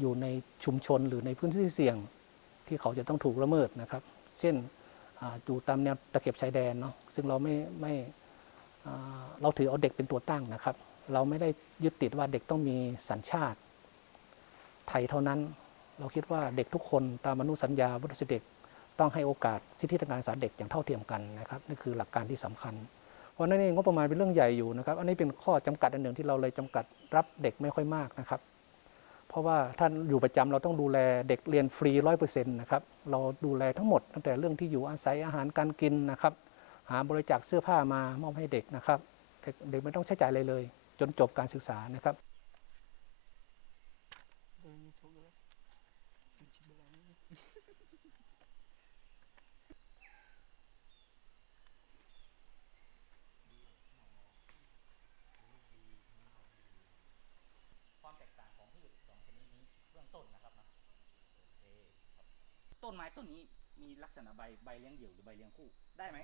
อยู่ในชุมชนหรือในพื้นที่เสี่ยงที่เขาจะต้องถูกละเมิดนะครับ เช่นอยู่ตามแนวตะเข็บชายแดนเนาะซึ่งเราไม่ไม่เราถือเอาเด็กเป็นตัวตั้งนะครับ เราไม่ได้ยึดติดว่าเด็กต้องมีสัญชาติไทยเท่านั้น เราคิดว่าเด็กทุกคนตามมนุษยสัญญาวุตถุเด็ก ต้องให้โอกาสสิทธิทางการศึกษาเด็กอย่างเท่าเทียมกันนะครับนี่คือหลักการที่สำคัญ เพราะนั้นเองงบประมาณเป็นเรื่องใหญ่อยู่นะครับ อันนี้เป็นข้อจำกัดอันหนึ่งที่เราเลยจำกัดรับเด็กไม่ค่อยมากนะครับ เพราะว่าท่านอยู่ประจำเราต้องดูแลเด็กเรียนฟรีร้อยเปอร์เซ็นต์นะครับเราดูแลทั้งหมดตั้งแต่เรื่องที่อยู่อาศัยอาหารการกินนะครับ หาบริจาคเสื้อผ้ามามอบให้เด็กนะครับ เด็กเด็กไม่ต้องใช้จ่ายอะไรเลย จนจบการศึกษานะครับ ความแตกต่างของพืชสองชนิดนี้เบื้องต้นนะครับนะโอเคครับ ต้นไม้ต้นนี้มีลักษณะใบใบเลี้ยงเดี่ยวหรือใบเลี้ยงคู่ได้ไหม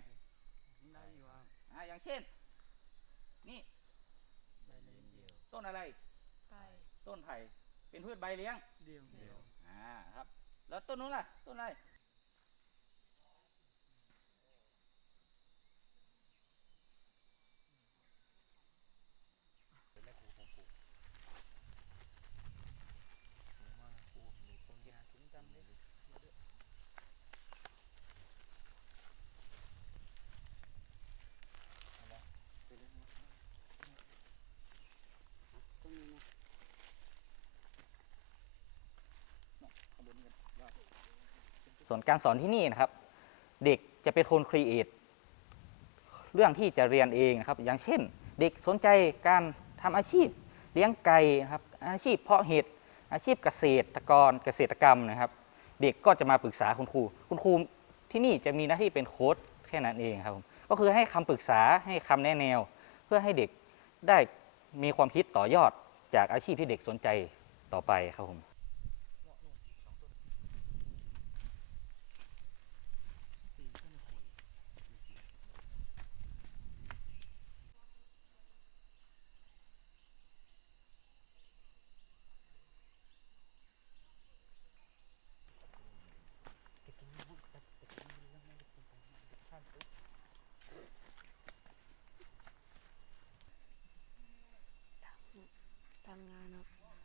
ได้อยู่ครับอ่าอย่างเช่น นี่ใบเลี้ยงเดี่ยว ต้นอะไรไผ่ต้นไผ่เป็นพืชใบเลี้ยงเดี่ยวเดี่ยวอ่าครับ แล้วต้นนู้นล่ะ ต้นอะไร ต้นนี้นะ ส่วนการสอนที่นี่นะครับ เด็กจะเป็นคนครีเอทเรื่องที่จะเรียนเองนะครับ อย่างเช่น เด็กสนใจการทำอาชีพ เลี้ยงไก่นะครับ อาชีพเพาะเห็ดอาชีพเกษตรกรเกษตรกรรมนะครับ เด็กก็จะมาปรึกษาคุณครู คุณครูที่นี่จะมีหน้าที่เป็นโค้ชแค่นั้นเองครับผมก็คือให้คำปรึกษาให้คำแนะแนว เพื่อให้เด็กได้มีความคิดต่อยอดจากอาชีพที่เด็กสนใจต่อไปครับผม ทำงานครับ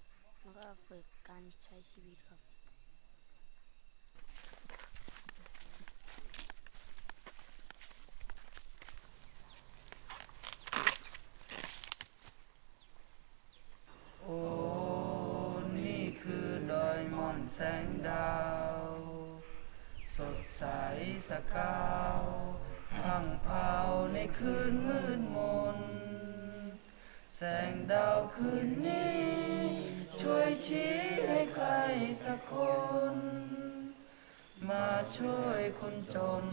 แล้วก็ฝึกการใช้ชีวิตครับโอ้นี่คือดอยม่อนแสงดาว สดใสสกาวพังเผาในคืนมืดมน แสงดาวคืนนี้ ช่วยชี้ให้ใครสักคน มาช่วยคนจน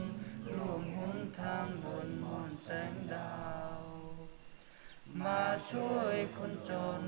ร่วมหุนทางบนหมอนแสงดาว มาช่วยคนจน